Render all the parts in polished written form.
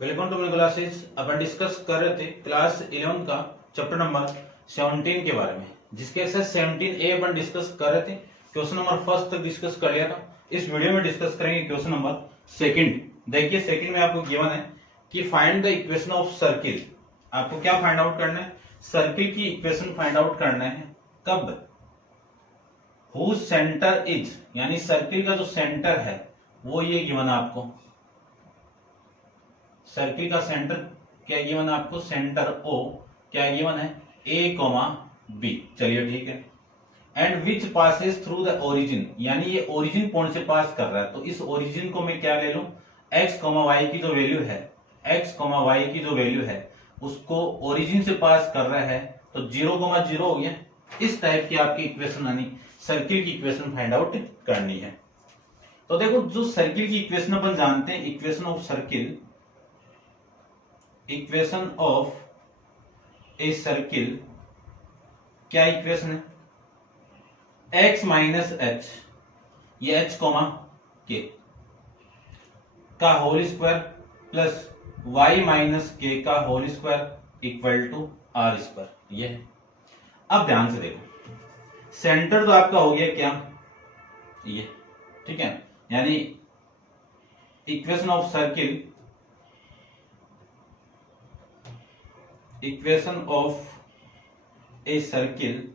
Welcome to my classes. अपन discuss कर रहे थे क्लास 11 का चैप्टर नंबर 17 के बारे में, जिसके एक्सरसाइज 17A अपन डिस्कस कर रहे थे। क्वेश्चन नंबर फर्स्ट तक डिस्कस कर लिया था। इस वीडियो में डिस्कस करेंगे क्वेश्चन नंबर सेकंड। देखिए सेकंड में आपको गिवन है कि find the equation of circle. आपको क्या फाइंड आउट करना है? सर्किल की इक्वेशन फाइंड आउट करना है। कब? हुज सेंटर इज, यानी सर्किल का जो सेंटर है वो ये गिवन है आपको। सर्किल का सेंटर क्या गिवन है आपको? सेंटर ओ क्या गिवन है? ए कोमा बी। चलिए ठीक है। And which passes through the origin, यानी ये ओरिजिन पॉइंट से पास कर रहा है, तो इस ओरिजिन को मैं क्या ले लूं? एक्स कोमा वाई की जो वैल्यू है, एक्स कोमा वाई की जो वैल्यू है उसको ओरिजिन से पास कर रहा है, तो 0,0 हो गया। इस टाइप की आपकी इक्वेशन यानी सर्किल की इक्वेशन फाइंड आउट करनी है। तो देखो, जो सर्किल की इक्वेशन अपन जानते हैं, equation of circle, equation of a circle क्या इक्वेशन है? x माइनस एच, ये h कोमा के का whole square plus y minus के का whole square equal to are square, ये है। अब ध्यान से देखो, सेंटर तो आपका हो गया क्या? ये, ठीक है। यानी equation of circle, equation of a circle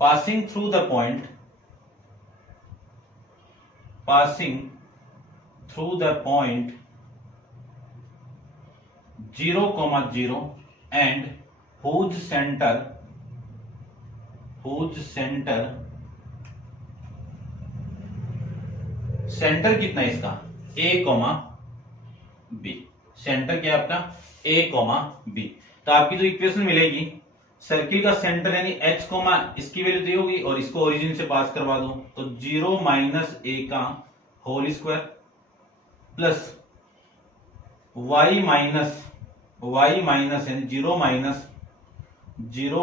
passing through the point, passing through the point 0,0 and whose center कितना है इसका? a, b। सेंटर क्या है आपका? a, b। तो आपकी जो इक्वेशन मिलेगी, सर्किल का सेंटर यानी h कोमा इसकी वैल्यू दी होगी और इसको ओरिजिन से पास करवा दो, तो 0 माइनस a का whole square plus y minus यानी 0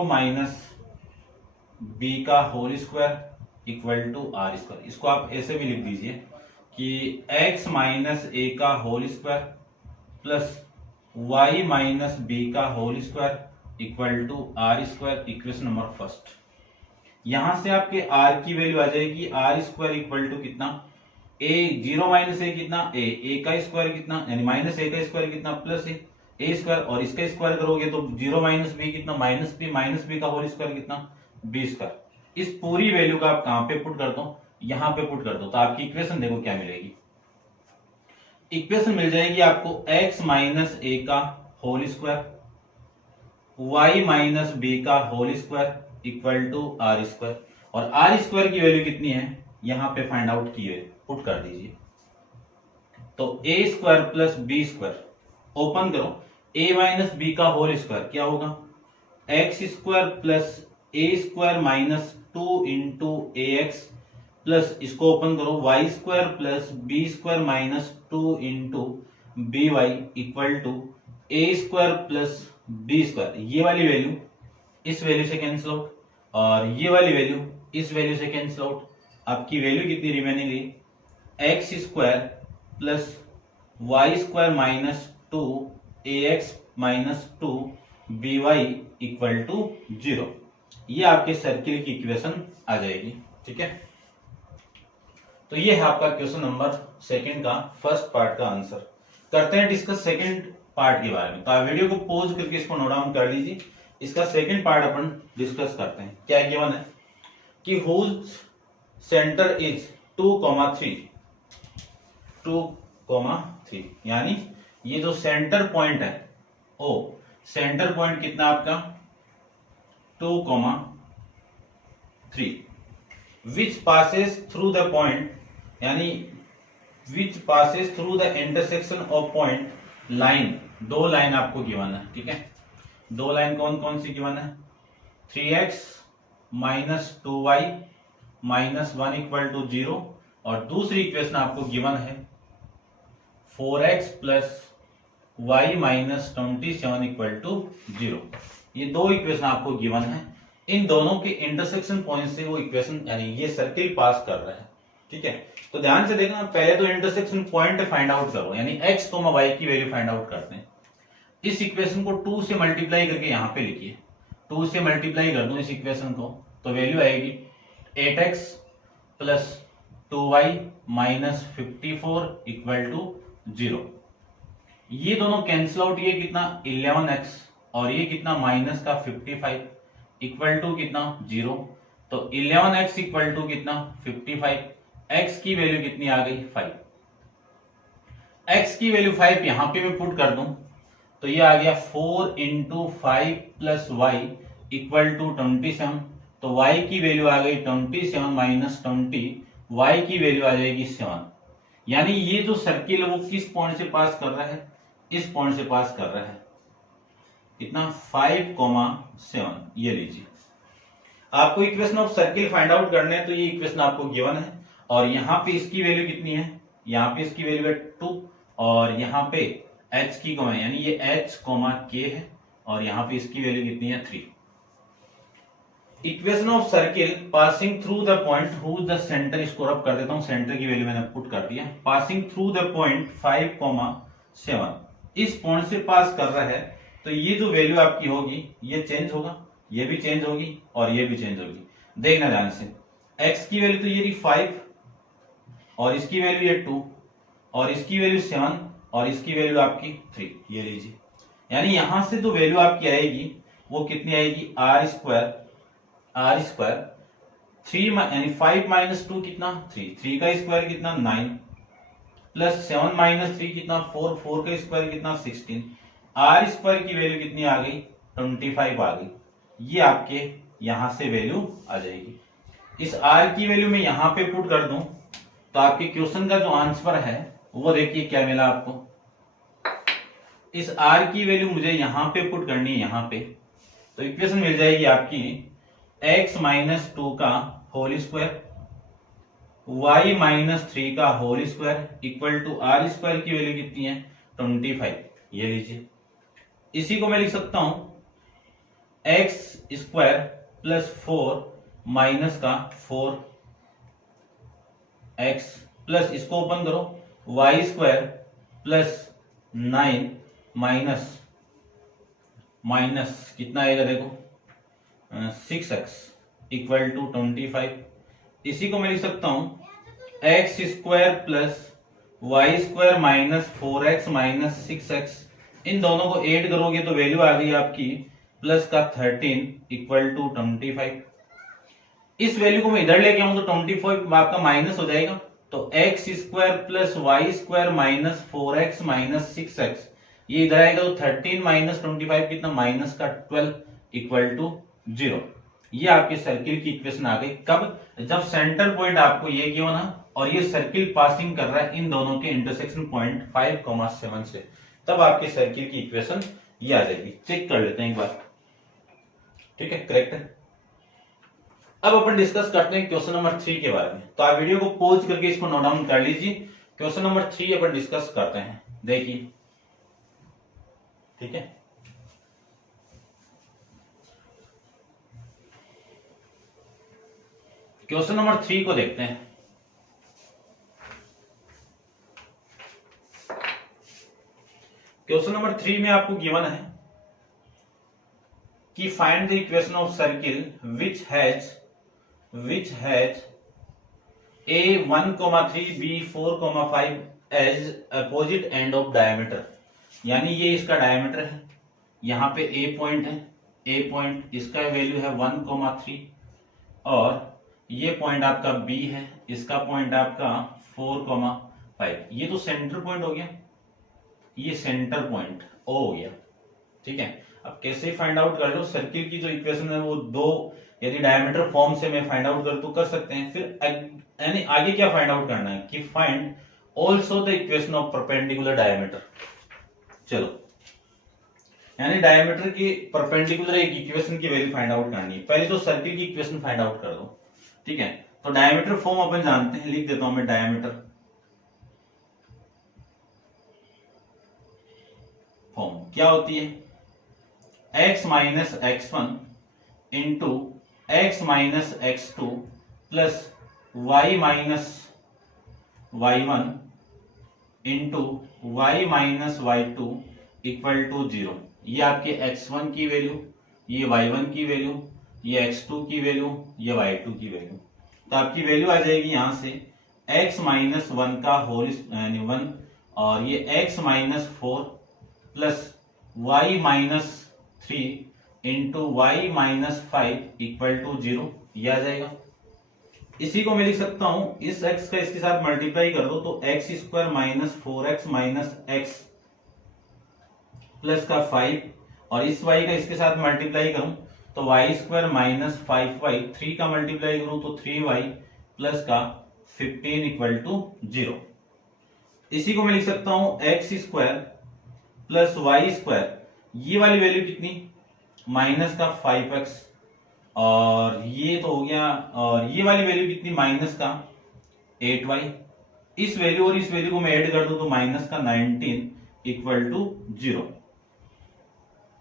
माइनस b का whole square equal to are square. इसको आप ऐसे भी लिख दीजिए कि x माइनस a का whole square plus y minus b का whole square equal to are square, equation number first. यहां से आपके r की वैल्यू आ जाएगी, आर स्क्वायर इक्वल टू कितना? a, 0 माइनस a कितना? a का स्क्वायर कितना, यानी माइनस a का स्क्वायर कितना? प्लस a स्क्वायर, और इसका स्क्वायर करोगे तो 0 माइनस b कितना? माइनस b का होल स्क्वायर कितना? b square. इस पूरी वैल्यू का आप कहां पे पुट कर दो? यहां पे पुट कर दो, तो आपकी इक्वेशन देखो क्या मिलेगी। इक्वेशन मिल जाएगी आपको x माइनस a का whole square, y minus B का whole square equal to are square, और आर स्क्वायर की वैल्यू कितनी है यहां पे फाइंड आउट की है, पुट कर दीजिए। तो a square plus b square, open करो, a माइनस बी का होल स्क्वायर क्या होगा? X square plus a square minus 2 into a x, plus इसको ओपन करो, y square plus b square minus 2 into b y equal to a square plus b square. ये वाली value इस value से cancel out, और ये वाली value इस वैल्यू से कैंसिल आउट। आपकी वैल्यू कितनी रिमेनिंग रही? X square plus Y square minus 2 a x minus 2 b y equal to 0। ये आपके सर्किल की इक्वेशन आ जाएगी, ठीक है। तो ये है आपका क्वेश्चन नंबर सेकंड का फर्स्ट पार्ट का आंसर। करते हैं डिस्कस सेकंड पार्ट के बारे में। तो आप वीडियो को पॉज करके इसको नोट डाउन कर लीजिए। इसका सेकंड पार्ट अपन डिस्कस करते हैं। क्या गिवन है कि हुज सेंटर इज 2,3, यानी ये जो सेंटर पॉइंट है ओ, सेंटर पॉइंट कितना आपका? 2,3, which passes through the point, यानी which passes through the intersection of point line. दो लाइन आपको गिवन है, ठीक है। दो लाइन कौन कौन सी गिवन है? 3x minus 2y minus 1 equal to 0, और दूसरी इक्वेशन आपको गिवन है 4x plus y minus 27 equal to 0। ये दो इक्वेशन आपको गिवन है। इन दोनों के इंटरसेक्शन पॉइंट से वो इक्वेशन यानी ये सर्किल पास कर रहा है। ठीक है, तो ध्यान से देखना, पहले तो इंटरसेक्शन पॉइंट फाइंड आउट करो, यानी x, y की वैल्यू फाइंड आउट करते हैं। इस इक्वेशन को 2 से मल्टीप्लाई करके यहां पे लिखिए, 2 से मल्टीप्लाई कर दूं इस इक्वेशन को, तो वैल्यू आएगी 8x plus 2y minus 54 equal to 0। ये दोनों कैंसिल आउट, ये कितना 11x और ये कितना माइनस का 55 इक्वल टू कितना 0। तो 11x इक्वल टू कितना 55, x की वैल्यू कितनी आ गई 5। x की वैल्यू 5 यहां पे मैं पुट कर दूं तो ये आ गया 4 into 5 plus y equal to 27। तो y की वैल्यू आ गई 27 माइनस 20, y की वैल्यू आ जाएगी 7। यानी ये जो सर्किल है वो किस पॉइंट से पास कर रहा है, इस पॉइंट से पास कर रहा है, कितना 5,7। ये लीजिए, आपको equation of circle find out करने हैं, तो ये इक्वेशन आपको गिवन है और यहाँ पे इसकी वैल्यू कितनी है, यहाँ पे इसकी वैल्यू है 2 और यहाँ पे h की कॉमा, यानी ये h k है और यहाँ पे इसकी वैल्यू कितनी है 3। Equation of circle passing through the point who the centre, इसको रब कर देता हूं, सेंटर की वैल्यू मैंने पुट कर दिया, पासिंग थ्रू द पॉइंट 5,7, इस पॉइंट से पास कर रहा है, तो ये जो वैल्यू आपकी होगी ये चेंज होगा, ये भी चेंज होगी और ये भी चेंज होगी। देखना ध्यान से, x की वैल्यू तो ये 5 और इसकी वैल्यू ये 2 और इसकी वैल्यू 7 और इसकी वैल्यू आपकी 3, ये लीजिए। यानी यहां से जो वैल्यू आपकी आएगी वो कितनी आएगी r स्क्वायर 3 यानी 5 माइनस 2 कितना 3, 3 का स्क्वायर कितना 9 प्लस 7 माइनस 3 कितना 4, 4 का स्क्वायर कितना 16, r स्क्वायर की वैल्यू कितनी आ गई 25 आ गई। ये आपके यहां से वैल्यू आ जाएगी। इस r की वैल्यू में यहां पे पुट कर दूं तो आपके क्वेश्चन का जो आंसर है वो देखिए क्या मिला आपको। इस r की वैल्यू मुझे यहां पे पुट करनी है, यहां पे, तो इक्वेशन मिल जाएगी आपकी x माइनस 2 का होल स्क्वायर y माइनस 3 का whole square equal to r square की वैल्यू कितनी है 25। ये लीजिए, इसी को मैं लिख सकता हूं x स्क्वायर प्लस 4 माइनस का 4x प्लस, इसको ओपन करो, y स्क्वायर प्लस 9 माइनस कितना आएगा देखो 6x इक्वल टू 25। इसी को मैं लिख सकता हूं x square plus Y square minus 4x minus 6x, इन दोनों को ऐड करोगे तो वैल्यू आ गई आपकी प्लस का 13 इक्वल टू 25। इस वैल्यू को मैं इधर लेके आऊं तो 25 आपका माइनस हो जाएगा, तो x square plus Y square minus 4x minus 6x, ये इधर आएगा तो 13 माइनस 25 कितना माइनस का 12 इक्वल टू 0। ये आपके सर्किल की इक्वेशन आ गई। कब, जब सेंटर पॉइंट आपको ये गिवन है और ये सर्किल पासिंग कर रहा है इन दोनों के इंटरसेक्शन पॉइंट 5,7 से, तब आपके सर्किल की इक्वेशन ये आ जाएगी। चेक कर लेते हैं एक बार, ठीक है, करेक्ट है। अब अपन डिस्कस करते हैं क्वेश्चन नंबर 3 के बारे में, तो आप वीडियो को पॉज करके इसको नोट डाउन कर लीजिए। क्वेश्चन नंबर 3 अपन डिस्कस करते हैं, देखिए, ठीक है। क्वेश्चन नंबर 3 को देखते हैं। क्वेश्चन नंबर 3 में आपको गिवन है कि find the equation of circle which has a 1,3 b 4,5 as opposite end of diameter. यानी ये इसका डायमीटर है, यहाँ पे a पॉइंट है, a पॉइंट इसका वैल्यू है 1,3 और ये पॉइंट आपका b है, इसका पॉइंट आपका 4,5। ये तो सेंटर पॉइंट हो गया, ये सेंटर पॉइंट o हो गया, ठीक है। अब कैसे फाइंड आउट कर लो, सर्किल की जो इक्वेशन है वो दो, यदि डायमीटर फॉर्म से मैं फाइंड आउट कर तो कर सकते हैं। फिर यानी आगे क्या फाइंड आउट करना है कि find also the equation of perpendicular diameter. चलो, यानी डायमीटर की परपेंडिकुलर एक इक्वेशन की वैल्यू फाइंड आउट करनी है। पहले तो सर्किल की इक्वेशन फाइंड आउट कर दो, ठीक है। तो डायमीटर फॉर्म अपन जानते हैं, लिख देता हूं मैं डायमीटर फॉर्म क्या होती है, x minus x1 into x minus x2 plus y minus y1 into y minus y two equal to 0। ये आपके x1 की वैल्यू, ये y1 की वैल्यू, ये x2 की वैल्यू, ये y2 की वैल्यू। तो आपकी वैल्यू आ जाएगी यहां से x माइनस वन का होल यानी 1 और ये x minus 4 plus y minus 3 into y minus 5 equal to 0। ये आ जाएगा। इसी को मैं लिख सकता हूं, इस x का इसके साथ मल्टीप्लाई कर दो तो x square minus 4x minus x plus का 5 और इस y का इसके साथ मल्टीप्लाई करूं तो वाई स्क्वायर माइनस 5y, 3 का मल्टीप्लाई करूं तो 3y प्लस का 15 इक्वल टू 0। इसी को मैं लिख सकता हूं x square plus Y square, ये वाली वैल्यू कितनी माइनस का 5x और ये तो हो गया, और ये वाली वैल्यू कितनी माइनस का 8y। इस वैल्यू और इस वैल्यू को मैं ऐड कर दूं तो माइनस का 19 इक्वल टू 0।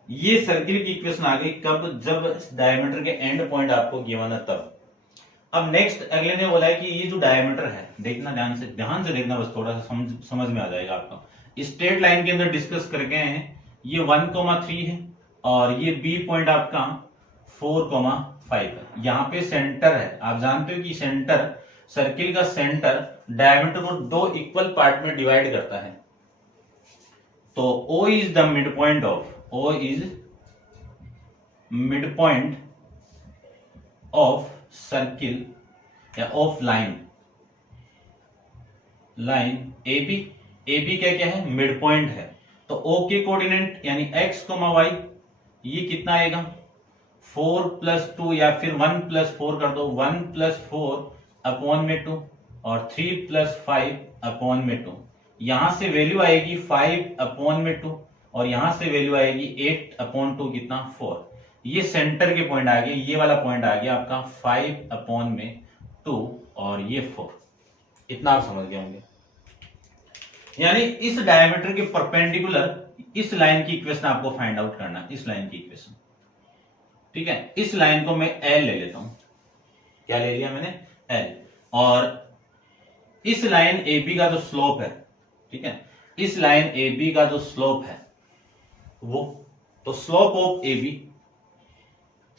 ये सर्किल की इक्वेशन आ गई कब, जब डायमीटर के एंड पॉइंट आपको गिवन है तब। अब नेक्स्ट अगले ने बोला है कि ये जो डायमीटर है, देखना ध्यान से देखना, बस थोड़ा सा समझ में आ जाएगा आपका। स्ट्रेट लाइन के अंदर डिस्कस करके हैं, ये 1,3 है और ये बी पॉइंट आपका 4,5 है। यहाँ पे सेंटर है, आप जानते हो कि सेंटर, सर्किल का सेंटर डायमीटर को दो इक्वल पार्ट में डिवाइड करता है। तो O is the mid point of, O is mid point of circle या ऑफ लाइन AB। AB क्या है, मिड पॉइंट है। तो O के कोऑर्डिनेट यानी x, y, ये कितना आएगा 4 प्लस 2 या फिर 1 प्लस 4 कर दो, 1 प्लस 4 अपॉन में 2 और 3 प्लस 5 अपॉन में 2। यहां से वैल्यू आएगी 5 अपॉन में 2 और यहां से वैल्यू आएगी 8 अपॉन 2 कितना 4। ये सेंटर के पॉइंट आ गए, ये वाला पॉइंट आ गया आपका 5 अपॉन में 2 और ये 4। इतना आप समझ गए होंगे। यानी इस डायमीटर के परपेंडिकुलर इस लाइन की इक्वेशन आपको फाइंड आउट करना है, इस लाइन की इक्वेशन। ठीक है, इस लाइन को मैं L ले लेता हूं। क्या ले लिया मैंने, L। और इस लाइन AB का जो स्लोप है, ठीक है, इस लाइन AB का जो स्लोप है वो, तो slope of AB,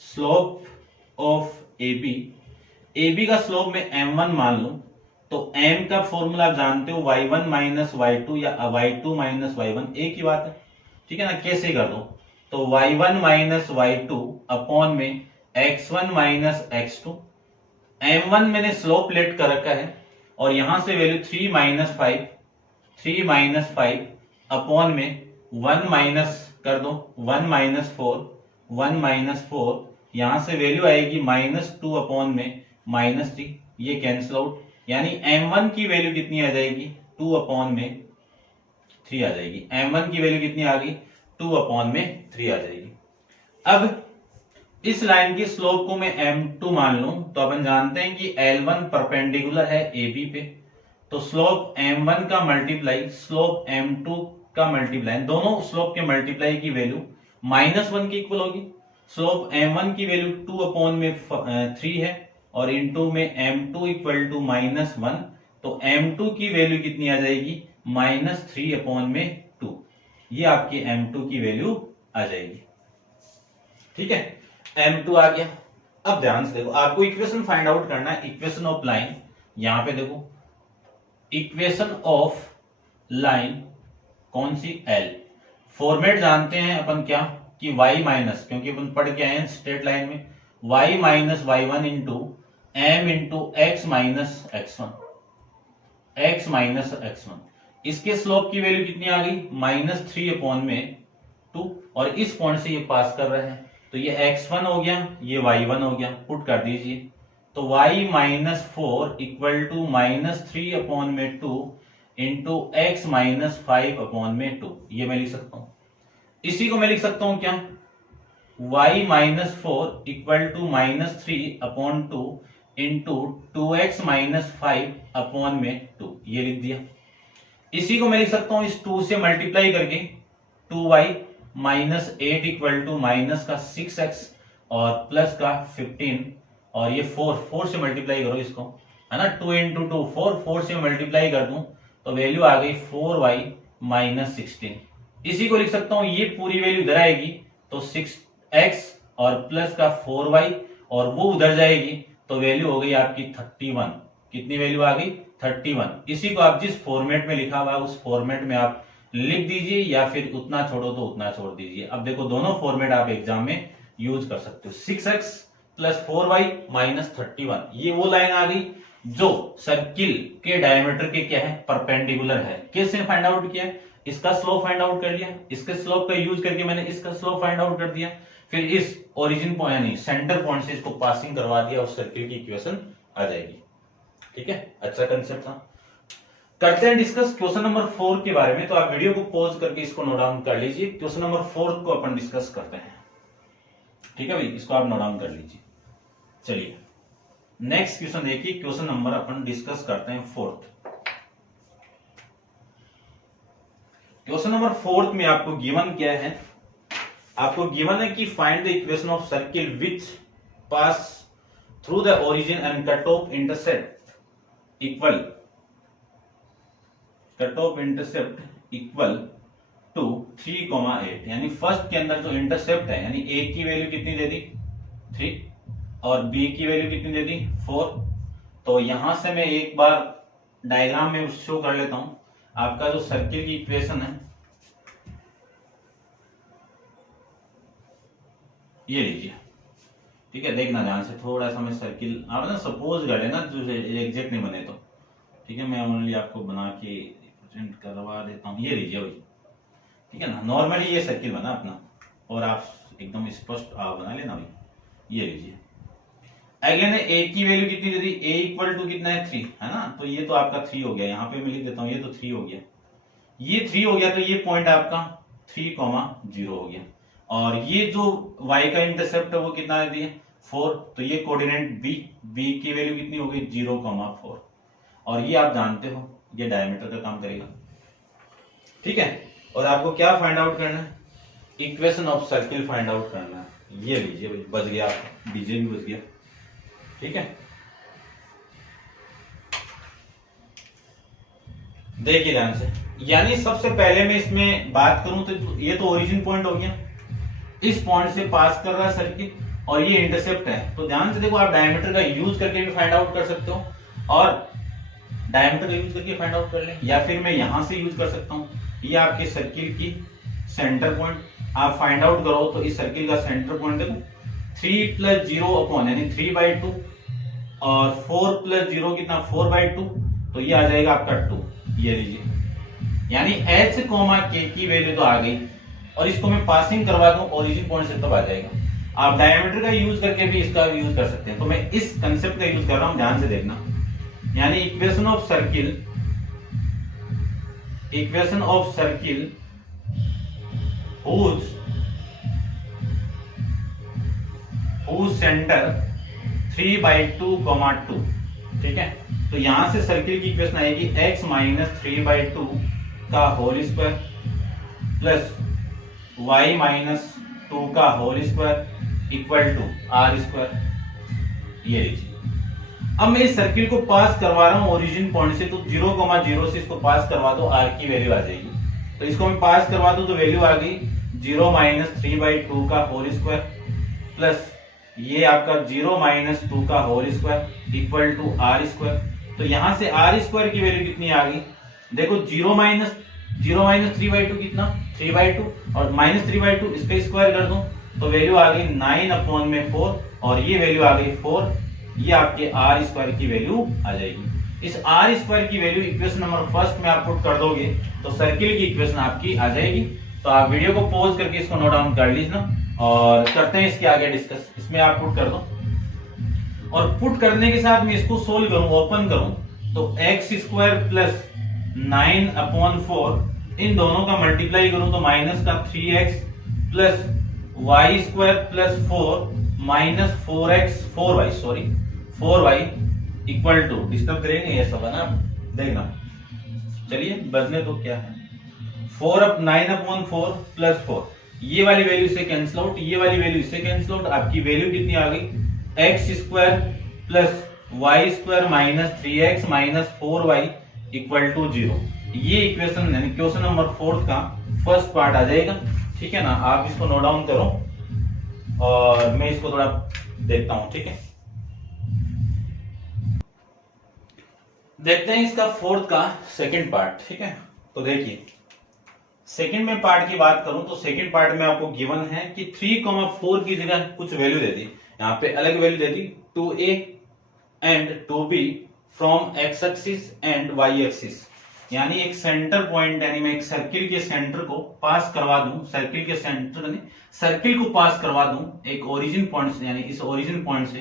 slope of AB, AB का स्लोप में m1 मान लूं तो m का फॉर्मूला आप जानते हो y1 माइनस y2 या y2 माइनस y1, एक ही बात है। ठीक है ना, कैसे कर दो तो y1 माइनस y2 अपॉन में x1 माइनस x2। m1 मैंने स्लोप लेट कर रखा है और यहां से वैल्यू 3 माइनस 5 अपॉन में 1 माइनस कर दो, 1 माइनस 4, यहां से वैल्यू आएगी -2 अपॉन में -3, ये कैंसिल आउट। यानी m1 की वैल्यू कितनी आ जाएगी 2 अपॉन में 3 आ जाएगी। m1 की वैल्यू कितनी आ गई 2 अपॉन में 3 आ जाएगी। अब इस लाइन की स्लोप को मैं m2 मान लूं तो अपन जानते हैं कि L1 परपेंडिकुलर है AB पे, तो स्लोप m1 का मल्टीप्लाई स्लोप m2 का मल्टीप्लाई, दोनों स्लोप के मल्टीप्लाई की वैल्यू -1 की इक्वल होगी। स्लोप m1 की वैल्यू 2 अपॉन में 3 है और इनटू में m2 इक्वल टू -1, तो m2 की वैल्यू कितनी आ जाएगी -3 अपॉन में 2। ये आपकी m2 की वैल्यू आ जाएगी। ठीक है, m2 आ गया। अब ध्यान से देखो, आपको इक्वेशन फाइंड आउट करना है, इक्वेशन ऑफ लाइन। यहां पे देखो इक्वेशन ऑफ लाइन कौन सी, L। फॉर्मेट जानते हैं अपन क्या कि y माइनस, क्योंकि अपन पढ़ के आए हैं स्ट्रेट लाइन में, y minus y1 into m into x minus x1, x minus x1। इसके स्लोप की वैल्यू कितनी आ गई -3 अपॉन में 2 और इस पॉइंट से ये पास कर रहे हैं तो ये x1 हो गया, ये y1 हो गया, पुट कर दीजिए तो y minus 4 equal to -3 upon में 2 इंटू एक्स माइनस 5 अपॉन में 2। ये मैं लिख सकता हूं। इसी को मैं लिख सकता हूं क्या, y minus 4 equal to -3 upon 2 into 2x minus 5 upon में 2, ये लिख दिया। इसी को मैं लिख सकता हूं इस 2 से मल्टीप्लाई करके 2y minus 8 equal to minus का 6x और प्लस का 15 और ये 4 से मल्टीप्लाई करो इसको है ना, 2 इंटू 2 4, 4 से मल्टीप्लाई कर दूं तो वैल्यू आ गई 4y माइनस 16। इसी को लिख सकता हूं, ये पूरी वैल्यू इधर आएगी तो 6x और प्लस का 4y और वो उधर जाएगी तो वैल्यू हो गई आपकी 31। कितनी वैल्यू आ गई? 31। इसी को आप जिस फॉर्मेट में लिखा हुआ है उस फॉर्मेट में आप लिख दीजिए या फिर उतना छोड़ो तो उतना छोड़ दीजिए। अब देखो दोनों फॉर्मेट आप एग्जाम में यूज कर सकते हो। 6x प्लस 4y माइनस 31, ये वो लाइन आ गई जो सर्किल के डायमीटर के क्या है, परपेंडिकुलर है। कैसे फाइंड आउट किया? इसका स्लोप फाइंड आउट कर लिया, इसके स्लोप का यूज करके मैंने इसका स्लोप फाइंड आउट कर दिया, फिर इस ओरिजिन पॉइंट यानी सेंटर पॉइंट से इसको पासिंग करवा दिया और सर्किल की इक्वेशन आ जाएगी। ठीक है, अच्छा कंसेप्ट था। करते हैं डिस्कस क्वेश्चन नंबर 4 के बारे में। तो आप वीडियो को पॉज करके इसको नोट डाउन कर लीजिए। क्वेश्चन नंबर 4 को अपन डिस्कस करते हैं। ठीक है भाई, इसको आप नोट डाउन कर लीजिए। चलिए नेक्स्ट क्वेश्चन देखिए, क्वेश्चन नंबर अपन डिस्कस करते हैं 4th। क्वेश्चन नंबर 4th में आपको गिवन क्या है? आपको गिवन है कि find the equation of circle which pass through the origin and cut off intercept equal to 3,8। यानी फर्स्ट के अंदर जो इंटरसेप्ट है यानी ए की वैल्यू कितनी दे दी? 3 और बी की वैल्यू कितनी दे दी? 4। तो यहां से मैं एक बार डायग्राम में शो कर लेता हूं। आपका जो सर्किल की इक्वेशन है ये लीजिए। ठीक है, देखना ध्यान से, थोड़ा सा मैं सर्किल आप ना सपोज कर लेना जो एग्जैक्ट नहीं बने तो। ठीक है, मैं ओनली आपको बना के रिप्रेजेंट करवा देता हूं। ये लीजिए भाई, ठीक है ना, नॉर्मली ये सर्किल बना अपना और आप एकदम स्पष्ट बना लेना भाई। ये लीजिए, अगेन ए की वैल्यू कितनी दे दी? ए इक्वल टू कितना है? 3, है ना। तो ये तो आपका 3 हो गया, यहाँ पे मैं लिख देता हूँ, ये तो 3 हो गया, ये 3 हो गया। तो ये पॉइंट आपका 3,0 हो गया। और ये जो y का इंटरसेप्ट है वो कितना दे दिया? 4। तो ये कोऑर्डिनेट b की वैल्यू कितनी हो गई? 0,4। और ये आप जानते हो ये डायमीटर का काम करेगा। ठीक है, और आपको क्या फाइंड आउट करना है? Equation of circle find out करना है। ये लीजिए भाई, बच गया आपका, डीजे भी बच गया। ठीक है, देखिए ध्यान से। यानी सबसे पहले मैं इसमें बात करूं तो ये तो ओरिजिन पॉइंट हो गया, इस पॉइंट से पास कर रहा है सर्किट और ये इंटरसेप्ट है। तो ध्यान से देखो, आप डायमीटर का यूज करके भी फाइंड आउट कर सकते हो और डायमीटर का यूज करके फाइंड आउट कर लें, या फिर मैं यहां से यूज कर सकता हूं। ये आपके सर्किल की सेंटर पॉइंट आप फाइंड आउट करो तो इस सर्किल का सेंटर पॉइंट देखो 3 प्लस 0 अपॉन यानी 3/2 और 4 प्लस 0 कितना? 4/2। तो ये आ जाएगा आपका 2। ये लीजिए, यानी h, k की वैल्यू तो आ गई और इसको मैं पासिंग करवा दूं ओरिजिन पॉइंट से तब आ जाएगा। आप डायमीटर का यूज करके भी इसका यूज कर सकते हैं। तो मैं इस कंसेप्ट का यूज कर रहा हूं, ध्यान से देखना। यानी equation of circle whose center 3/2,2। ठीक है, तो यहां से सर्किल की इक्वेशन आएगी x माइनस 3/2 का whole square plus y minus 2 का whole square equal to r square. ये लीजिए, अब मैं इस सर्किल को पास करवा रहा हूं ओरिजिन पॉइंट से, तो 0,0 से इसको पास करवा दो, r की वैल्यू आ जाएगी। तो इसको मैं पास करवा दूं तो वैल्यू आ गई 0 माइनस 3/2 का होल स्क्वायर प्लस ये आपका 0 माइनस 2 का whole square equal to r square. तो यहां से r स्क्वायर की वैल्यू कितनी आ गई? देखो 0 माइनस 3/2 कितना? 3/2 और माइनस 3/2 इसका स्क्वायर कर दूं तो वैल्यू आ गई 9/4 और ये वैल्यू आ गई 4। ये आपके r स्क्वायर की वैल्यू आ जाएगी। इस r स्क्वायर की वैल्यू इक्वेशन नंबर फर्स्ट में आप पुट कर दोगे तो सर्किल की इक्वेशन आपकी आ जाएगी। तो आप वीडियो को पॉज करके इसको नोट डाउन कर लीजिए ना और करते हैं इसके आगे डिस्कस। इसमें आप पुट कर दो और पुट करने के साथ में इसको सोल्व करूं, ओपन करूं तो x स्क्वायर प्लस 9/4 इन दोनों का मल्टीप्लाई करूं तो माइनस का 3x plus y square plus 4 minus 4y equal to, disturb करेंगे ये सब है ना, देखना। चलिए बदले तो क्या है, 9/4 प्लस 4, ये वाली वैल्यू से कैंसिल आउट, ये वाली वैल्यू इससे कैंसिल आउट। आपकी वैल्यू कितनी आ गई? x square plus Y square minus 3x minus 4y equal to 0। ये इक्वेशन यानी क्वेश्चन नंबर 4 का फर्स्ट पार्ट आ जाएगा। ठीक है ना, आप इसको नोट डाउन करो और मैं इसको थोड़ा देखता हूं। ठीक है, देखते हैं इसका फोर्थ का सेकंड पार्ट। ठीक है, तो देखिए सेकंड में पार्ट की बात करूं तो सेकंड पार्ट में आपको गिवन है कि 3,4 की जगह कुछ वैल्यू दे दी, यहाँ पे अलग value they the 2a and 2b from x axis and y axis. यानी एक सेंटर पॉइंट यानी मैं एक सर्किल के सेंटर को पास करवा दूं, सर्किल के सेंटर यानी सर्किल को पास करवा दूं एक ओरिजिन पॉइंट से, यानी इस ओरिजिन पॉइंट से,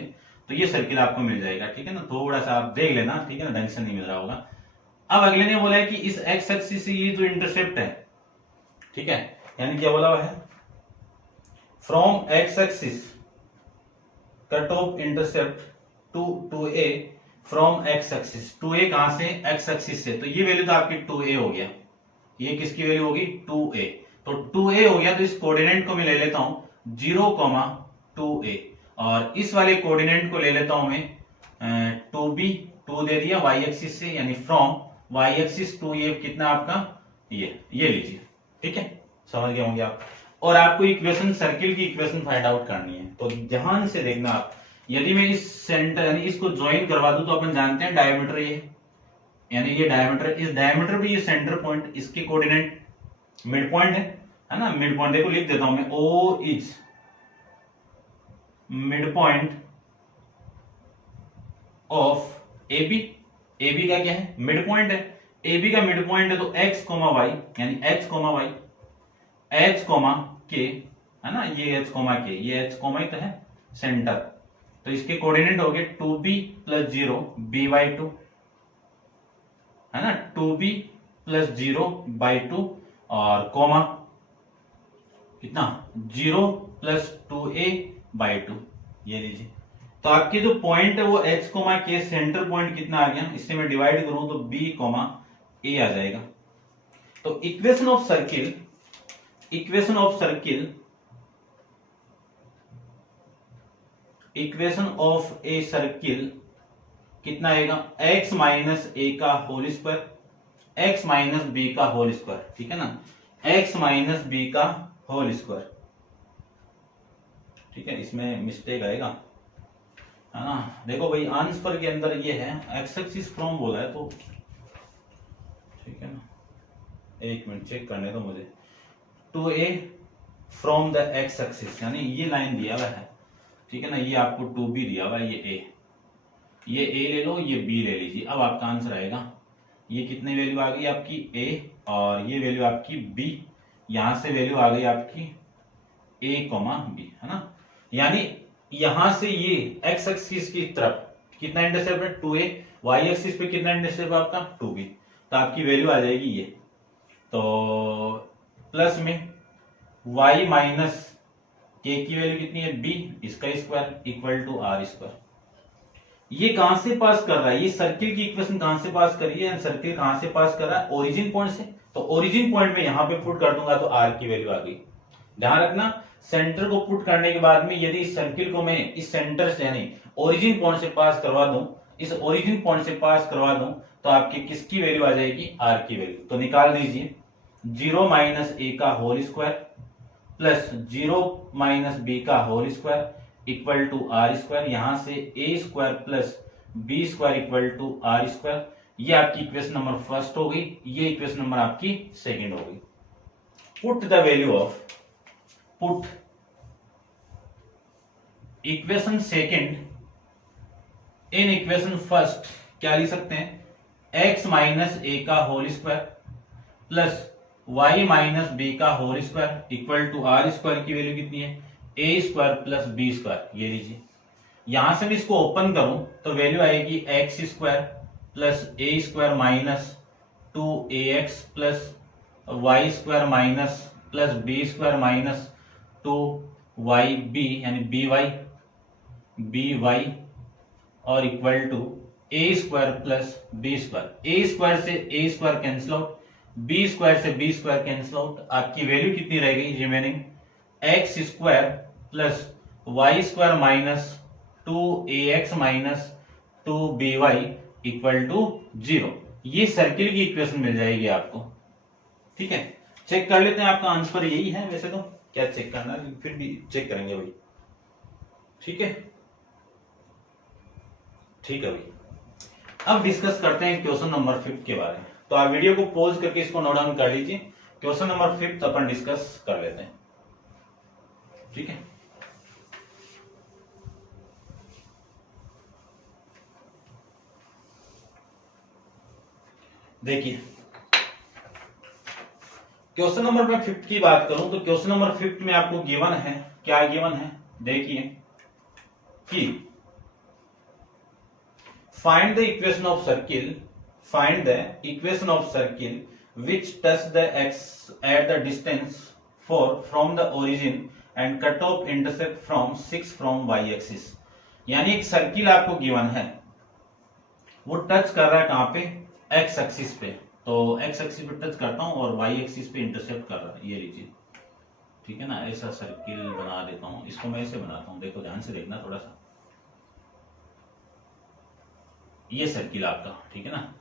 तो ये सर्किल आपको मिल जाएगा। ठीक है ना, थोड़ा सा आप देख लेना। ठीक है ना, ढंग से नहीं मिल रहा होगा। अब अगले ने बोला है कि इस x एक्सिस से ये जो इंटरसेप्ट है, ठीक है, यानी क्या बोला हुआ है, from x axis cut off intercept to 2a from x axis. 2a कहां से, x एक्सिस से, तो ये वैल्यू तो आपकी 2a हो गया। ये किसकी वैल्यू होगी, 2a। तो 2a हो गया, तो इस कोऑर्डिनेट को मैं ले लेता हूं 0,2a और इस वाले कोऑर्डिनेट को ले लेता हूं मैं 2b, 2 दे दिया y एक्सिस से, यानी फ्रॉम y एक्सिस टू ये कितना आपका ये लीजिए। ठीक है, समझ गए होंगे आप। और आपको इक्वेशन सर्किल की इक्वेशन फाइंड आउट करनी है, तो ध्यान से देखना आप। यदि मैं इस सेंटर यानी इसको ज्वाइन करवा दूं तो अपन जानते हैं डायमीटर ये, यानी ये डायमीटर, इस डायमीटर पे ये सेंटर पॉइंट, इसके कोऑर्डिनेट मिड पॉइंट है ना, मिड पॉइंट देखो लिख देता हूं मैं, O is mid point of AB। AB का क्या है, मिड पॉइंट है। AB का मिड पॉइंट है तो x, y यानी x, y h, k है ना, ये h, k, ये h, ही तो है सेंटर, तो इसके कोऑर्डिनेट हो गए 2b प्लस 0 b/2 है ना, 2b प्लस 0/2 और कॉमा कितना 0 प्लस 2a/2, ये लीजिए। तो आपके जो पॉइंट है वो h, k सेंटर पॉइंट कितना आ गया, इससे मैं डिवाइड करूं तो b, a आ जाएगा। तो equation of circle equation of a circle कितना आएगा, x माइनस ए का whole square, x minus B का होल स्क्वायर। ठीक है ना, x माइनस बी का होल स्क्वायर। ठीक है, इसमें मिस्टेक आएगा है ना। देखो भाई आंसर के अंदर ये है x एक्सिस फ्रॉम बोला है, तो ठीक है ना, एक मिनट चेक करने दो मुझे। 2a from the x axis, यानी ये लाइन दिया हुआ है। ठीक है ना, ये आपको 2b दिया हुआ है, ये a ले लो, ये b ले लीजिए। अब आपका आंसर आएगा, ये कितनी वैल्यू आ गई आपकी a और ये वैल्यू आपकी b, यहां से वैल्यू आ गई आपकी a, b है ना। यानी यहां से ये x एक्सिस की तरफ कितना इंटरसेप्ट है 2a, y एक्सिस पे कितना इंटरसेप्ट है आपका 2b, तो आपकी वैल्यू आ जाएगी ये। तो प्लस में y माइनस k की वैल्यू कितनी है b, इसका square equal to r square. ये कहां से पास कर रहा है, ये सर्किल की इक्वेशन कहां से पास कर रही है, सर्किल कहां से पास कर रहा है, ओरिजिन पॉइंट से। तो ओरिजिन पॉइंट में यहां पे पुट कर दूंगा तो r की वैल्यू आ गई। ध्यान रखना, सेंटर को पुट करने के बाद में यदि इस सर्किल को मैं इस सेंटर से यानी ओरिजिन पॉइंट से पास करवा दूं, इस ओरिजिन पॉइंट से पास करवा दूं, तो आपकी किसकी वैल्यू आ जाएगी, r की वैल्यू। तो निकाल दीजिए 0 माइनस a का whole square plus 0 minus b का whole square equal to r square. यहां से a square plus b square equal to r square. ये आपकी इक्वेशन नंबर फर्स्ट हो गई, ये इक्वेशन नंबर आपकी सेकंड हो गई। Put the value of, put equation second in equation first, क्या लिख सकते हैं, x माइनस ए का whole square plus y minus B का whole square equal to r square की वैल्यू कितनी है, a square plus b square. ये लीजिए, यहां से मैं इसको ओपन करूं तो वैल्यू आएगी x square plus a square minus 2ax plus y square minus plus b square minus 2yb यानी by और equal to a square plus b square. a square से a square cancel out, b square से b square cancel out. आपकी value कितनी रह गई remaining, x square plus y square minus 2ax minus 2by equal to 0। ये circle की equation मिल जाएगी आपको। ठीक है, चेक कर लेते हैं, आपका आंसर यही है। वैसे तो क्या चेक करना है, फिर भी चेक करेंगे भाई। ठीक है, ठीक है भाई। अब डिस्कस करते हैं क्वेश्चन नंबर 5 के बारे में। तो आप वीडियो को पॉज करके इसको नोट डाउन कर लीजिए। क्वेश्चन नंबर 5 अपन डिस्कस कर लेते हैं। ठीक है, देखिए क्वेश्चन नंबर में 5 की बात करूं तो क्वेश्चन नंबर 5 में आपको गिवन है, क्या गिवन है, देखिए कि find the equation of circle, find the equation of circle which touch the X at the distance 4 from the origin and cut off intercept from 6 from Y axis. यानी एक circle आपको given है, वो touch कर रहा है कहां पे, एक्स एक्सिस पे। तो एक्स एक्सिस पे टच करता हूं और वाई एक्सिस पे इंटरसेप्ट कर रहा है, ये लीजिए। ठीक है ना, ऐसा सर्किल बना देता हूं, इसको मैं ऐसे बनाता हूं, देखो ध्यान से देखना थोड़ा सा। ये सर्किल आपका, ठीक है ना,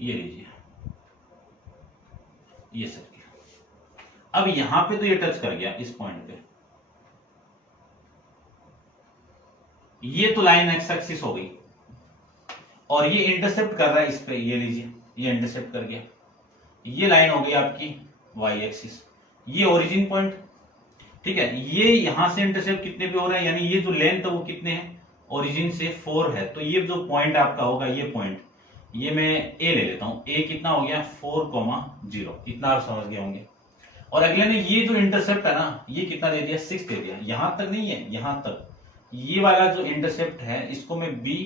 ये लीजिए, ये सर्किल। अब यहां पे तो ये टच कर गया इस पॉइंट पे, ये तो लाइन एक्स एक्सिस हो गई, और ये इंटरसेप्ट कर रहा है इस पे, ये लीजिए, ये इंटरसेप्ट कर गया। ये लाइन हो गई आपकी वाई एक्सिस, ये ओरिजिन पॉइंट। ठीक है, ये यहां से इंटरसेप्ट कितने पे हो रहा है, यानी ये जो लेंथ है वो कितने हैं, ओरिजिन से 4 है। तो ये जो पॉइंट आपका होगा, ये पॉइंट, ये मैं ए ले लेता हूं। ए कितना हो गया, 4,0, इतना आप समझ गए होंगे। और अगले ने ये जो इंटरसेप्ट है ना, ये कितना दे दिया, 6 दे दिया। यहां तक नहीं है, यहां तक, ये वाला जो इंटरसेप्ट है इसको मैं बी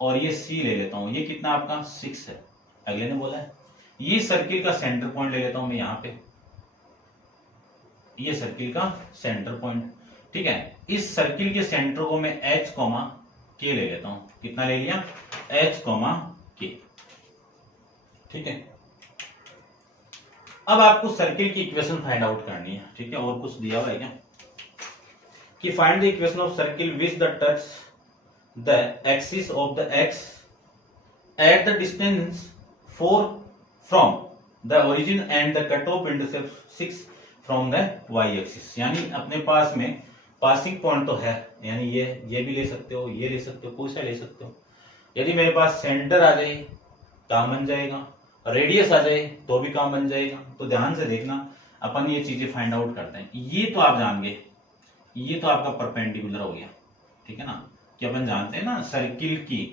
और ये सी ले लेता हूं। ये कितना आपका 6 है, अगले ने बोला है। ये सर्किल का सेंटर पॉइंट ले लेता हूं मैं यहां पे, ये सर्किल का सेंटर पॉइंट। ठीक है, इस सर्किल के सेंटर को मैं एच कॉमा के ले लेता हूं। कितना ले लिया, एच कॉमा के। ठीक है, अब आपको सर्किल की इक्वेशन फाइंड आउट करनी है। ठीक है, और कुछ दिया हुआ है क्या, कि find the equation of circle which the touch the axis of the X at the distance 4 from the origin and the cut off intercept 6 from the Y axis. यानी अपने पास में पासिंग पॉइंट तो है, यानी ये भी ले सकते हो, ये ले सकते हो, कोई सा ले सकते हो। यदि मेरे पास सेंटर आ जाए काम बन जाएगा, रेडियस आ जाए तो भी काम बन जाएगा। तो ध्यान से देखना, अपन ये चीजें फाइंड आउट करते हैं। ये तो आप जान गए, ये तो आपका परपेंडिकुलर हो गया। ठीक है ना, कि अपन जानते हैं ना सर्किल की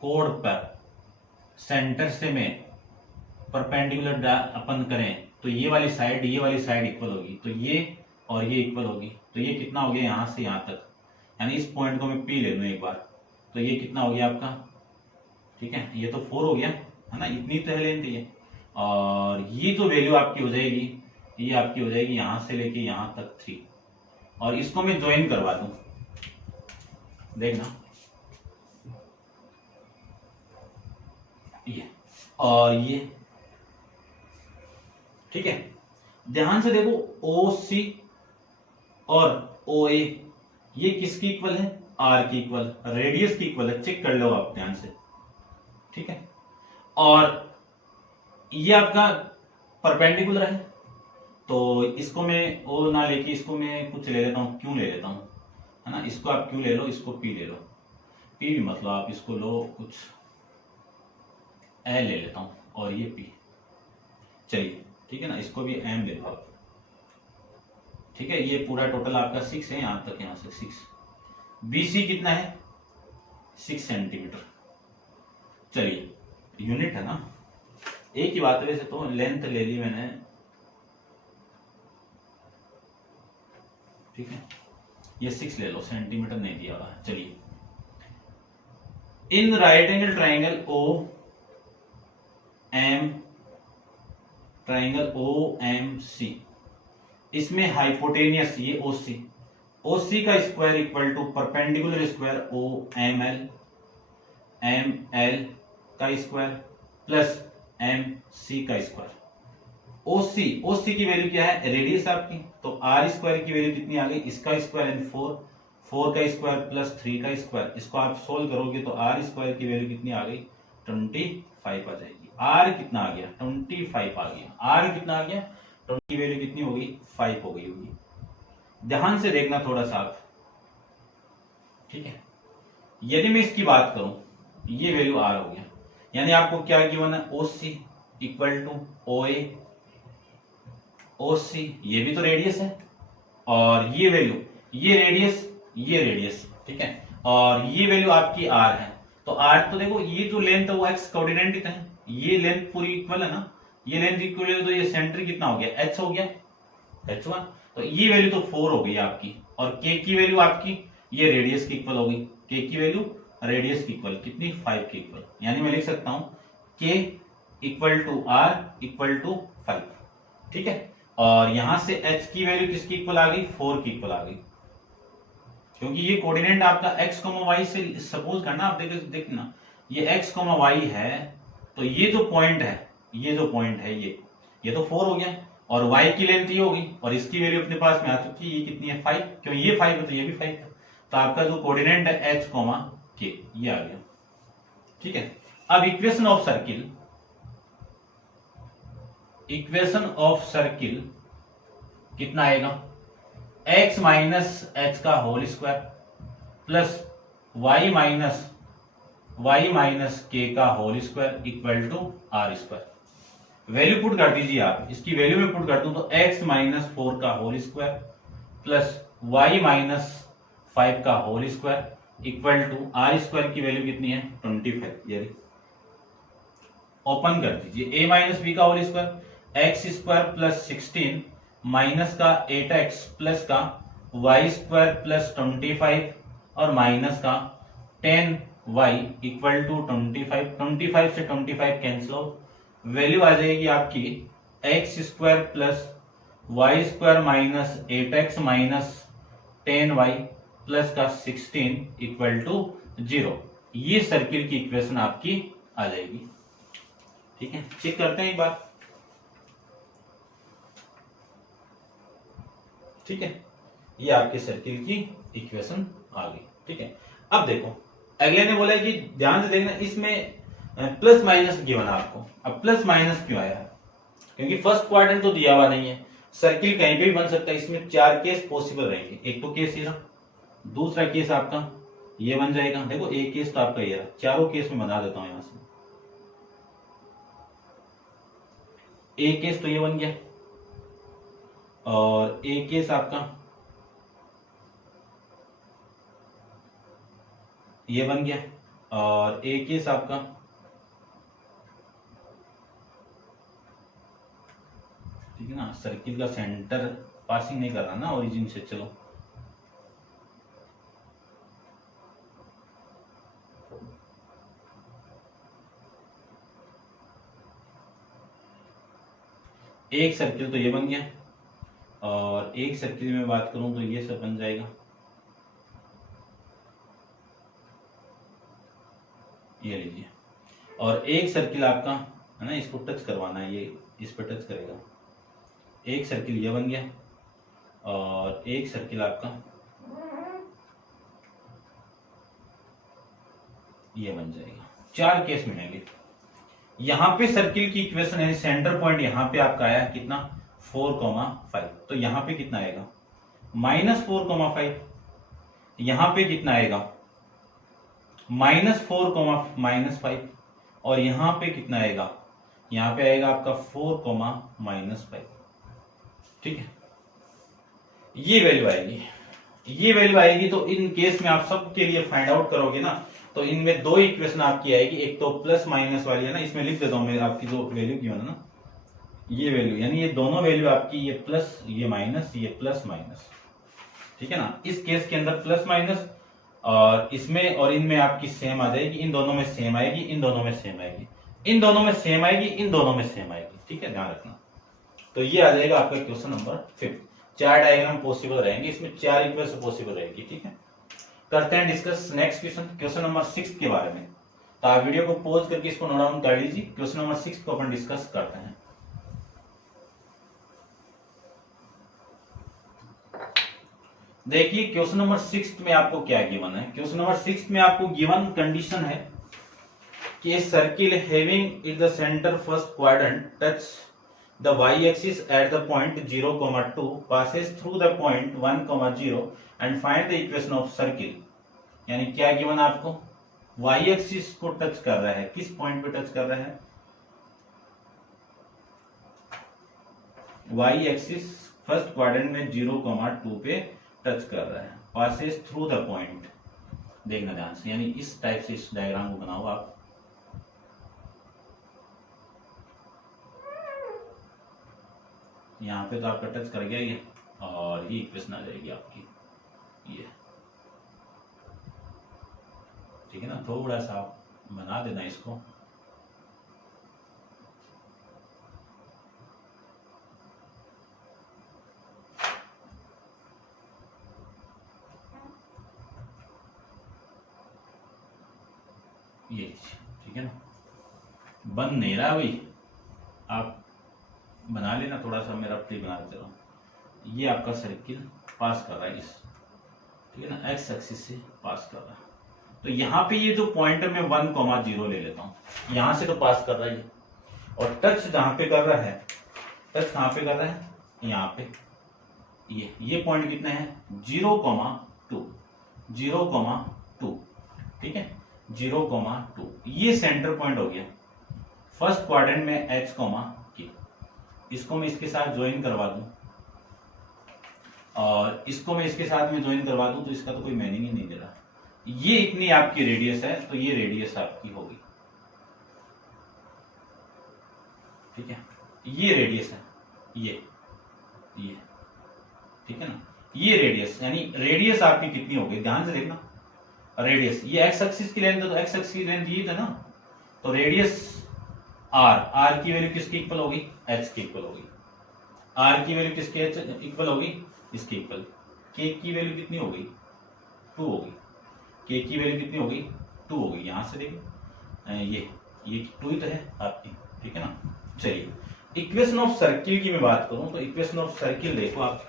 कोड पर सेंटर से में परपेंडिकुलर अपन करें तो ये वाली साइड इक्वल होगी, तो ये और ये इक्वल होगी। तो ये कितना हो गया, यहां से यहां तक, यानी इस पॉइंट को मैं पी ले लूं एक बार, तो ये कितना हो गया आपका, ठीक है, ये तो 4 हो गया है ना, इतनी तो है लेंथ ये। और ये जो वैल्यू आपकी हो जाएगी, ये आपकी हो जाएगी यहां से लेके यहां तक 3। और इसको मैं ज्वाइन करवा दूं, देखना, ये और ये। ठीक है, ध्यान से देखो, ओ सी और ओ ए ये किसकी इक्वल है, आर की इक्वल, रेडियस की इक्वल है। चेक कर लो आप ध्यान से। ठीक है, और ये आपका परपेंडिकुलर है, तो इसको मैं ओ ना लेके इसको मैं कुछ ले लेता हूं, क्यों ले लेता हूं, है ना। इसको आप क्यों ले लो, इसको पी ले लो, पी भी मतलब आप इसको लो कुछ ए ले लेता हूं और ये पी, चलिए ठीक है ना, इसको भी एम ले लो आप। ठीक है, ये पूरा टोटल आपका 6 है, यहां तक, यहां से 6। बीसी कितना है, 6 सेंटीमीटर। चलिए, यूनिट है ना, एक ही बात है। वैसे तो लेंथ ले ली मैंने, ठीक है, ये 6 ले लो, सेंटीमीटर नहीं दिया हुआ। चलिए, in right angle triangle O M C, इसमें हाइपोटेनियस ये ओसी का square equal to perpendicular square O M L का स्क्वायर प्लस एम सी का स्क्वायर। ओसी की वैल्यू क्या है, रेडियस आपकी, तो आर स्क्वायर की वैल्यू कितनी आ गई, इसका स्क्वायर यानी 4 का स्क्वायर प्लस 3 का स्क्वायर, इसको आप सोल्व करोगे तो आर स्क्वायर की वैल्यू कितनी आ गई, 25 आ जाएगी। आर कितना आ गया, 25 आ गया। आर कितना आ गया, 20 की वैल्यू कितनी हो गई, 5 हो गई होगी। ध्यान से देखना थोड़ा सा आप, ठीक है। यदि मैं इसकी बात करूं, ये वैल्यू आर हो गया, यानी आपको क्या गिवन है, ओसी इक्वल टू ओए, ओसी ये भी तो रेडियस है, और ये वैल्यू, ये रेडियस, ठीक है, और ये वैल्यू आपकी आर है। तो आर तो देखो, ये जो लेंथ है वो एक्स कोऑर्डिनेट है, ये लेंथ पूरी इक्वल है ना, ये लेंथ इक्वल है, तो ये सेंटर कितना हो गया, एच हो गया, एच हुआ। तो ये वैल्यू तो 4 हो गई आपकी, और के की वैल्यू आपकी ये रेडियस की इक्वल हो गई, के की वैल्यू रेडियस की इक्वल कितनी, 5 की इक्वल, यानी मैं लिख सकता हूं K equal to R equal to 5, ठीक है। और यहां से एच की वैल्यू किसकी इक्वल आ गई, 4 की इक्वल आ गई, क्योंकि ये कोऑर्डिनेट आपका एक्स वाई से सपोज करना, आप देखना ये एक्स वाई है, तो ये जो पॉइंट है, ये तो 4 हो गया, और y की लेंथ ये होगी, और इसकी वैल्यू अपने पास में आ चुकी है, ये कितनी है, 5, क्यों ये 5 है तो ये भी 5 है, तो आपका जो कोऑर्डिनेट है h के ये आ गया, ठीक है। अब इक्वेशन ऑफ सर्किल कितना आएगा, x माइनस एच का whole square plus y minus के का whole square equal to are square. Value put कर दीजिए आप, इसकी वैल्यू में पुट कर दूं तो x माइनस 4 का whole square plus y minus 5 का whole square equal to are square की वैल्यू कितनी है, 25। ये ओपन कर दीजिए, a माइनस बी का whole square, X square plus 16 minus का 8x प्लस का y स्क्वायर प्लस 25 और माइनस का 10y इक्वल टू 25 से 25 कैंसिल हो, वैल्यू आ जाएगी आपकी X square plus Y square minus 8x minus 10y plus का 16 इक्वल टू 0। ये सर्किल की इक्वेशन आपकी आ जाएगी, ठीक है। चेक करते हैं एक बार, ठीक है, ये आपके सर्किल की इक्वेशन आ गई, ठीक है। अब देखो, अगले ने बोला कि ध्यान से देखना, इसमें प्लस माइनस गिवन है आपको। अब प्लस माइनस क्यों आया है, क्योंकि फर्स्ट क्वाड्रेंट तो दिया हुआ नहीं है, सर्किल कहीं पे भी बन सकता है, इसमें 4 केस पॉसिबल रहेंगे। एक तो केस ये, दूसरा केस आपका ये बन जाएगा, देखो एक केस तो आपका ये रहा, चारों केस में बना देता हूं यहां से। एक केस तो ये बन गया, और एक केस आपका ये बन गया, और एक केस आपका ठीक है ना, सर्किल का सेंटर पासिंग नहीं कर रहा ना ओरिजिन से, चलो एक सर्किल तो ये बन गया, और एक सर्किल में बात करूं तो ये सब बन जाएगा, ये लीजिए। और एक सर्किल आपका है ना, इसको टच करवाना है, ये इस पर टच करेगा, एक सर्किल ये बन गया, और एक सर्किल आपका ये बन जाएगा। 4 केस मिलेंगे। यहां पे सर्किल की इक्वेशन है, सेंटर पॉइंट यहां पे आपका आया कितना, 4,5, तो यहां पे कितना आएगा, -4,5, यहां पे कितना आएगा, -4,-5, और यहां पे कितना आएगा, यहां पे आएगा आपका 4,-5, ठीक है। ये वैल्यू आएगी, तो इन केस में आप सबके लिए फाइंड आउट करोगे ना, तो इनमें 2 इक्वेशन आपकी आएगी, एक तो प्लस माइनस वाली है ना, इसमें लिख देता हूं मैं आपकी जो वैल्यू की है ना, ये वैल्यू, यानी ये दोनों वैल्यू आपकी, ये प्लस ये माइनस, ये प्लस माइनस, ठीक है ना। इस केस के अंदर प्लस माइनस, और इसमें और इनमें आपकी सेम आ जाएगी, इन दोनों में सेम आएगी, इन दोनों में सेम आएगी, इन दोनों में सेम आएगी, इन दोनों में सेम आएगी, ठीक है, ध्यान रखना। तो ये आ जाएगा आपका क्वेश्चन नंबर 5। 4 डायग्राम पॉसिबल रहेंगे, इसमें 4 इक्वेशन पॉसिबल रहेगी, ठीक है। करते हैं डिस्कस नेक्स्ट क्वेश्चन नंबर 6 के बारे में। तो आप वीडियो को पॉज करके इसको नोट डाउन कर लीजिए, क्वेश्चन नंबर 6 को अपन डिस्कस करते हैं। देखिए क्वेश्चन नंबर 6 में आपको क्या गिवन है। क्वेश्चन नंबर 6 में आपको गिवन कंडीशन है कि a circle having in the center first quadrant touch the y-axis at the point 0, 2 passes through the point 1, 0 and find the equation of circle। यानी क्या गिवन आपको, y-axis को touch कर रहा है, किस पॉइंट पे टच कर रहा है, y-axis फर्स्ट क्वाड्रेंट में 0, 2 पे टच कर रहा है, पासेस थ्रू द पॉइंट। देखना ध्यान से, यानी इस टाइप से इस डायग्राम को बनाओ आप। यहाँ पे तो आपका टच कर गया ये, और ये इक्वेशन आ जाएगी आपकी ये, ठीक है ना। थोड़ा सा आप बना देना इसको, ये ठीक है ना। बन नहीं रहा भाई, आप बना लेना थोड़ा सा, मेरा प्ले बना देता हूँ। ये आपका सर्किल पास कर रहा है इस, ठीक है ना, एक्स एक्सिस से पास कर रहा है। तो यहाँ पे ये जो पॉइंटर में 1, 0 ले लेता हूँ, यहाँ से तो पास कर रहा है ये, और टच जहाँ पे कर रहा है, टच कहाँ पे कर रहा है, यहाँ पे। ये पॉइंट कितना है, 0, 2, 0, 2, ठीक है, 0, 2। ये सेंटर पॉइंट हो गया फर्स्ट क्वाड्रेंट में h, k। इसको मैं इसके साथ ज्वाइन करवा दूं, और इसको मैं इसके साथ में ज्वाइन करवा दूं, तो इसका तो कोई मीनिंग ही नहीं दे रहा। ये इतनी आपकी रेडियस है, तो ये रेडियस आपकी होगी, ठीक है, ये रेडियस है, ये ठीक है ना। ये रेडियस, यानी रेडियस आपकी कितनी होगी, ध्यान से देखना। रेडियस, ये एक्स एक्सिस की लेंथ है, तो एक्स एक्सिस की लेंथ ये था ना, तो रेडियस आर की वैल्यू किसकी इक्वल होगी, एच की इक्वल होगी। आर की वैल्यू किसके इक्वल होगी, इसके इक्वल। के की वैल्यू कितनी होगी, 2 होगी। के की वैल्यू कितनी होगी, 2 होगी। यहां से देखिए ये 2 ही तो है आपकी, ठीक है ना। चलिए इक्वेशन ऑफ सर्किल की मैं बात करूं, तो इक्वेशन ऑफ सर्किल देखो आप,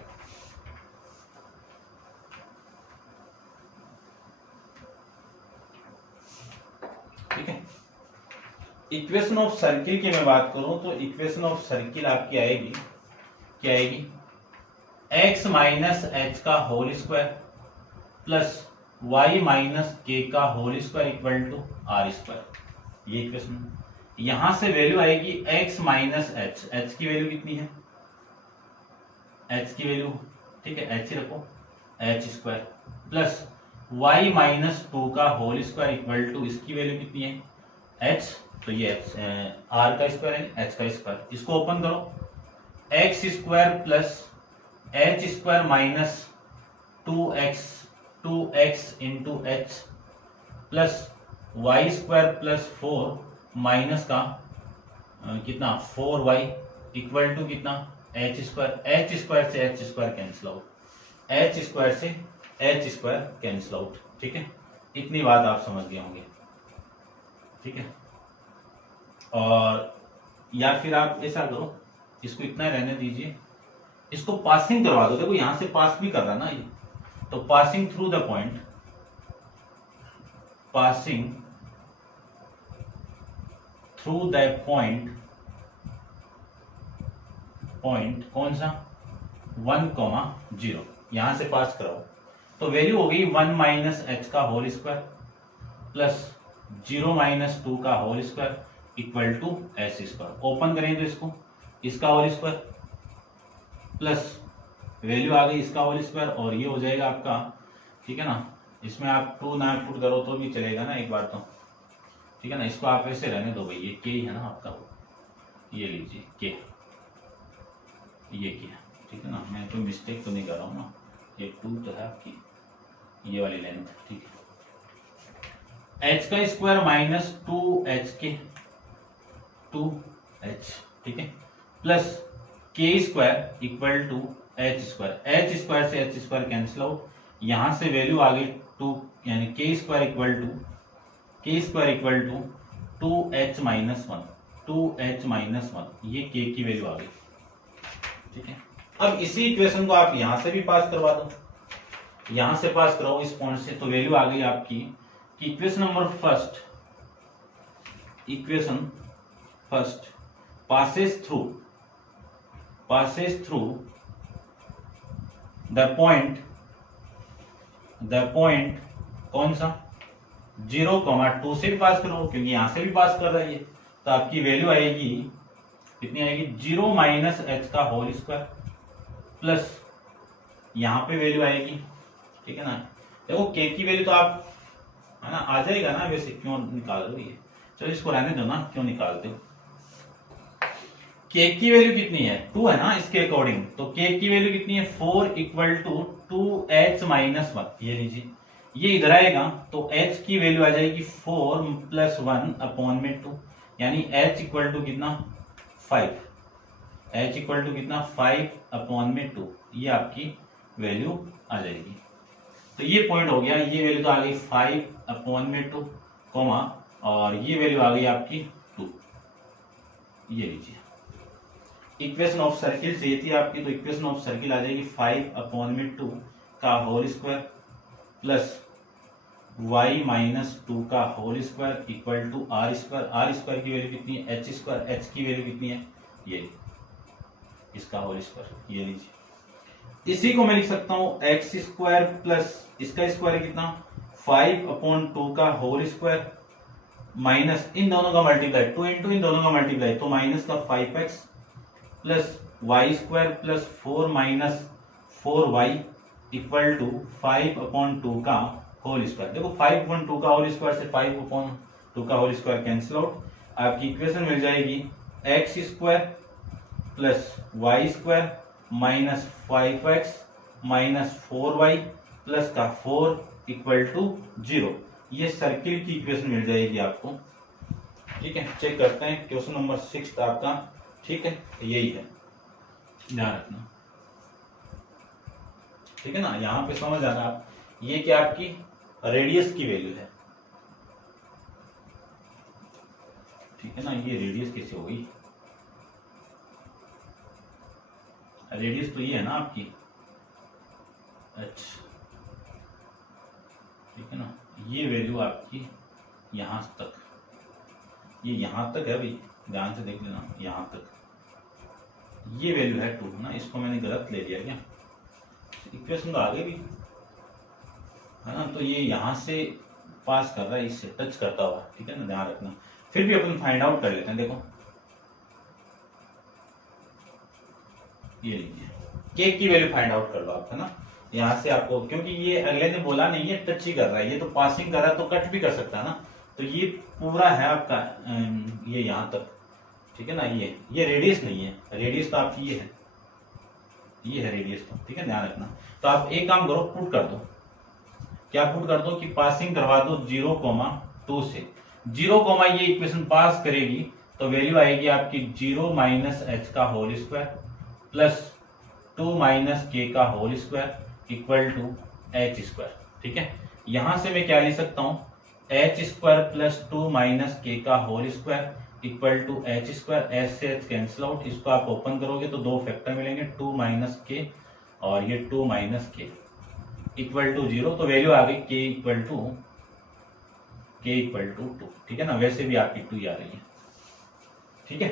ठीक है। इक्वेशन ऑफ सर्किल की मैं बात करूं, तो इक्वेशन ऑफ सर्किल आपकी आएगी, क्या आएगी, x माइनस एच का whole square plus y minus के का whole square equal to are square. ये इक्वेशन, यहां से वैल्यू आएगी x माइनस एच, एच की वैल्यू कितनी है, h की वैल्यू, ठीक है, h ही रखो, H square plus y minus 2 का होल स्क्वायर इक्वल टू, इसकी वैल्यू कितनी है, h, तो ये r का स्क्वायर है, h का स्क्वायर। इसको ओपन करो, x square plus h square minus 2x into h plus y square plus 4 minus का कितना 4y इक्वल टू कितना h स्क्वायर। h स्क्वायर से h square cancel out, h square से h square cancel out, ठीक है। इतनी बात आप समझ गए होंगे, ठीक है। और या फिर आप ऐसा करो, इसको इतना रहने दीजिए, इसको पासिंग करवा दो। देखो यहां से पास भी कर रहा ना ये, तो passing through the point, passing through the point, point कौन सा, 1, 0, यहां से पास कराओ, तो वैल्यू हो गई 1 माइनस एच का होल स्क्वायर प्लस 0 माइनस 2 का whole square equal to H square. Open करें तो इसको, इसका होल स्क्वायर प्लस वैल्यू आ गई इसका होल स्क्वायर, और ये हो जाएगा आपका, ठीक है ना। इसमें आप 2 ना पुट करो तो भी चलेगा ना एक बार तो, ठीक है ना। इसको आप ऐसे रहने दो भाई, ये के ही है ना आपका, ये लीजिए के, ये के, ठीक है ना। मैं कोई मिस्टेक तो नहीं कर रहा हूँ ना, ये 2 तो है आपकी ये वाली लेंथ, ठीक है। एच का स्क्वायर माइनस 2h के 2h, ठीक है, plus K square equal to H square. H square से एच स्क्वायर कैंसिल आउट, यहां से वैल्यू आ गई 2, यानी K square equal to 2h minus 1, 2h minus 1, ये के की वैल्यू आ गई, ठीक है। अब इसी इक्वेशन को आप यहां से भी पास करवा दो, यहां से पास कराओ इस पॉइंट से, तो वैल्यू आ गई आपकी कि equation number first passes through the point कौन सा 0,2 से भी पास करो, क्योंकि यहां से भी पास कर रही है, तो आपकी वैल्यू आएगी कितनी आएगी 0 माइनस एच का होल स्क्वायर प्लस यहां पे वैल्यू आएगी, ठीक है ना। देखो के की वैल्यू तो आप है ना आ जाएगा ना, वैसे क्यों निकाल रहे हो ये, चलो इसको रहने दो ना, क्यों निकालते हो। के की वैल्यू कितनी है 2 है ना इसके अकॉर्डिंग, तो के की वैल्यू कितनी है 4 इक्वल टू 2h माइनस 1, ये लीजिए ये इधर आएगा तो h की वैल्यू आ जाएगी 4 प्लस 1 अपॉन में 2, यानी h इक्वल टू कितना 5, h इक्वल टू कितना 5 अपॉन में 2, ये आपकी वैल्यू आ जाएगी। तो ये पॉइंट हो गया, ये वैल्यू तो आ गई 5 अपॉन में 2 कॉमा, और ये वैल्यू आ गई आपकी 2, ये लीजिए। इक्वेशन ऑफ सर्किल चाहिए थी आपकी, तो इक्वेशन ऑफ सर्किल आ जाएगी 5 अपॉन में 2 का whole square plus y minus 2 का whole square equal to are square की वैल्यू कितनी है h स्क्वायर, h की वैल्यू कितनी है ये इसका होल स्क्वायर, ये लीजिए। इसी को मैं लिख सकता हूं x स्क्वायर प्लस इसका स्क्वायर कितना 5 अपॉन 2 का होल स्क्वायर माइनस इन दोनों का मल्टीप्लाई 2 इंटू इन दोनों का मल्टीप्लाई, तो माइनस का 5x plus Y square plus 4 minus 4y equal to 5 upon 2 का होल स्क्वायर। देखो 5 अपॉन 2 का होल स्क्वायर से 5 अपॉन 2 का होल स्क्वायर कैंसिल आउट, आपकी इक्वेशन मिल जाएगी x square plus Y square minus 5x minus 4y plus का 4 equal to 0, ये सर्किल की इक्वेशन मिल जाएगी आपको, ठीक है। चेक करते हैं क्वेश्चन नंबर 6 आपका, ठीक है, यही है, ध्यान रखना, ठीक है ना। यहां पे समझ आना आप, ये क्या आपकी रेडियस की वैल्यू है, ठीक है ना। ये रेडियस कैसे होगी, रेडियस तो ये है ना आपकी h, ठीक है ना। ये वैल्यू आपकी यहां तक, ये यहां तक है भाई, ध्यान से देख लेना, यहां तक ये वैल्यू है 2 ना, इसको मैंने गलत ले लिया क्या, इक्वेशन तो आगे भी है ना, तो ये यहां से पास कर रहा है, इससे टच करता हुआ, ठीक है ना, ध्यान रखना। फिर भी अपन फाइंड आउट कर लेते हैं, देखो ये लीजिए के की वैल्यू फाइंड आउट कर लो आप, है ना। यहां से आपको, क्योंकि ये अगले ने बोला नहीं है टच ही कर रहा है, ये तो पासिंग कर रहा है तो कट भी कर सकता है ना, तो ये पूरा है आपका ये यहां तक, ठीक है ना। ये रेडियस नहीं है, रेडियस तो आपकी ये है रेडियस तो, ठीक है, ध्यान रखना। तो आप एक काम करो, पुट कर दो, क्या पुट कर दो कि पासिंग करवा दो 0,2 से 0, ये इक्वेशन पास करेगी तो वैल्यू आएगी आपकी 0 माइनस एच का होल स्क्वायर प्लस 2 माइनस के का whole square equal to H square, ठीक है। यहां से मैं क्या लिख सकता हूं एच स्क्वायर प्लस 2 माइनस के का whole square equal to H square, H से एच कैंसिल आउट, इसको आप ओपन करोगे तो दो फैक्टर मिलेंगे 2 माइनस के और ये 2 माइनस के इक्वल टू 0, तो वैल्यू आ गई के इक्वल टू 2, ठीक है ना। वैसे भी आपकी 2 ही आ रही है, ठीक है।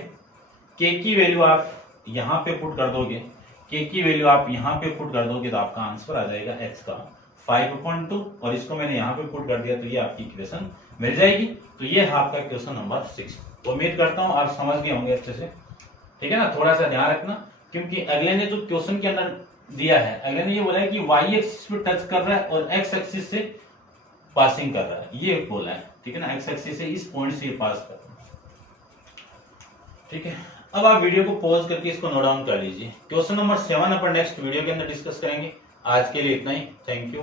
के की वैल्यू आप यहां पे पुट कर दोगे, के की वैल्यू आप यहां पे पुट कर दोगे तो आपका आंसर आ जाएगा x का 5/2, और इसको मैंने यहां पे पुट कर दिया तो ये आपकी इक्वेशन मिल जाएगी। तो ये है आपका क्वेश्चन नंबर 6। उम्मीद करता हूं आप समझ गए होंगे अच्छे से, ठीक है ना। थोड़ा सा ध्यान रखना, क्योंकि अगले ने जो क्वेश्चन के अंदर दिया है, अगले ने ये बोला है कि y एक्सिस पे टच कर रहा है और x एक्सिस से पासिंग कर रहा है, ये बोला है, ठीक है ना। x एक्सिस से इस पॉइंट से ये पास कर रहा है, ठीक है। अब आप वीडियो को पॉज करके इसको नोट डाउन कर लीजिए। क्वेश्चन नंबर 7 अपन नेक्स्ट वीडियो के अंदर डिस्कस करेंगे। आज के लिए इतना ही, थैंक यू।